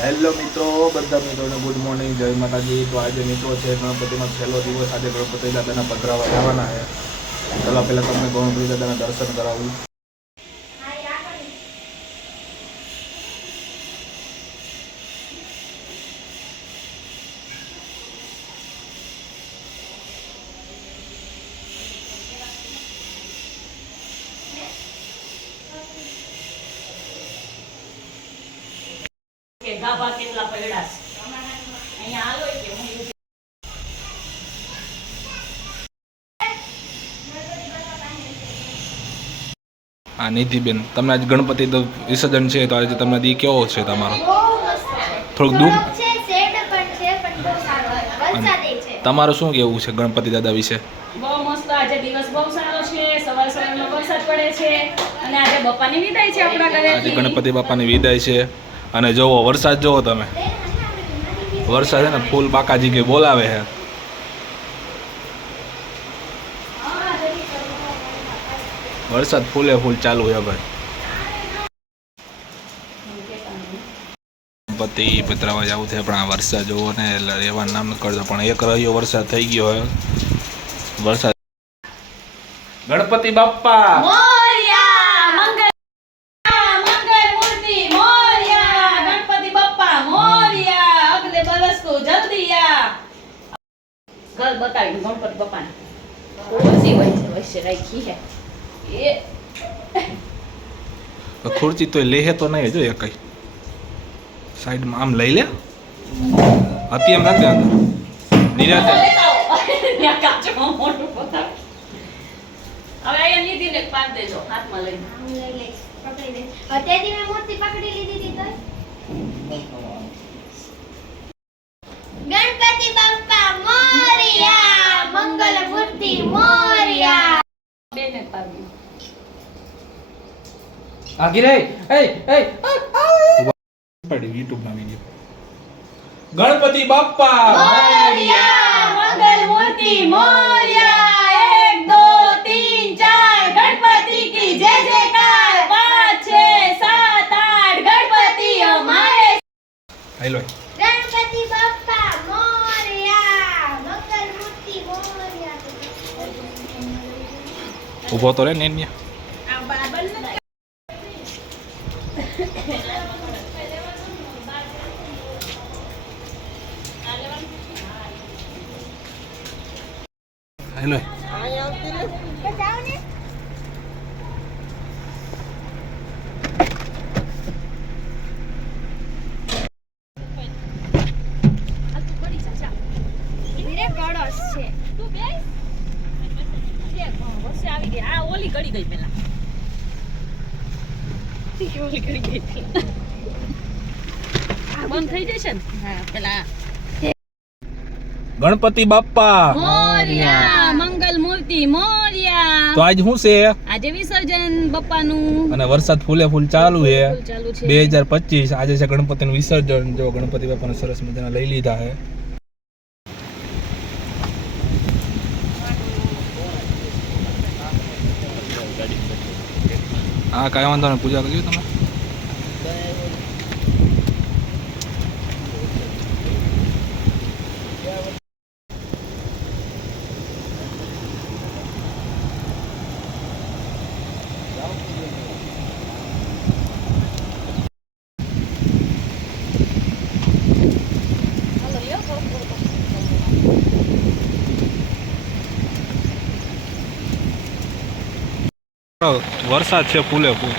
Hello મિત્રો, બધા મિત્રોને ગુડ મોર્નિંગ, જય માતાજી। તો આજે મિત્રો છે ગણપતિનો છેલ્લો દિવસ। આજે ગણપતિ દાદાના પધરાવા જવાના છે। ચાલો પહેલાં તમને ગણપતિ દાદાના દર્શન કરાવું। ગાભા કેટલા પડ્યા છે અહીંયા હાલો કે હું હા નિધિબેન, તમને આજ ગણપતિ વિસર્જન છે તો આજે તમને દી કેવો છે તમારો? થોડુંક દુઃખ છે, સેડ પણ છે, પણ બહુ સારો વરસાદે છે। તમારું શું કહેવું છે ગણપતિ દાદા વિશે? બહુ મસ્ત આજે દિવસ બહુ સારો છે। સવારનો વરસાદ પડે છે અને આજે બપ્પાની વિદાય છે આપણા ઘરે। આજે ગણપતિ બાપાની વિદાય છે અને જોવો વરસાદ જોવો તમે, વરસાદ છે ને ફૂલ બાકાજી કે બોલાવે છે। વરસાદ ફૂલે ફૂલ ચાલુ છે ભાઈ। ગણપતિ પધરાવા જવું છે પણ આ વરસાદ જોવો ને એટલે રહેવાનું નામ ન કરતો, પણ એક રહ્યો વરસાદ થઈ ગયો છે। વરસાદ ગણપતિ બાપ્પા મોરયા મંગલ મૂર્તિ મોરયા ગણપતિ બપ્પા મોરયા અગલે બરસ કો જલ્દી આ ઘર બતાવી ગણપતિ બપ્પાને ઓછી વચ્ચે રાખી છે એ ખુરચી તો લેહે તો નહીં જો કઈ સાઈડમાં આમ લઈ લે, હતી એમ રાખજે અંદર નિરાતે। ત્યાં કાચો મોટું બતાવ હવે અહીંયા નીતિને પાડ દેજો હાથમાં લઈને હું લઈ લઈશ, પકડી દે। અત્યારથી મેં મૂર્તિ પકડી લીધી હતી તો ગણપતિ બાપ્પા મોરયા મંગલ મૂર્તિ મોરયા। બેને પાડી આગી રે પડી YouTube ના વિડિયો। ગણપતિ બાપ્પા મોરયા મંગલ મૂર્તિ મોરયા 1 2 3 4 ગણપતિ કી જય જયકાર 5 6 7 8 ગણપતિ અમારે હેલો ગણપતિ બાપ્પા મોરયા મંગલ મૂર્તિ મોરયા। ઊભો તો રે ને અહીંયા આ બાબલ હેલો ધીરે કળશ છે। તું બેસ કે વર્ષે આવી ગઈ આ ઓલી ગળી ગઈ પેલા ઓલી ગળી ગઈ પેલા આ બંધ થઈ જશે ને હા પેલા ગણપતિ બાપ્પા મોરયા મંગલ મૂર્તિ મોરયા। તો આજ શું છે આજે વિસર્જન બપ્પાનું અને વરસાદ ફૂલે ફૂલ ચાલુ છે। ચાલુ છે 2025 આજે છે ગણપતિનું વિસર્જન। જો ગણપતિ બાપાને સરસ મજાના લઈ લીધા છે। હા કાંઈ વાંધો નહીં, પૂજા કરજો તમે। વરસાદ છે ફૂલે ફૂલ।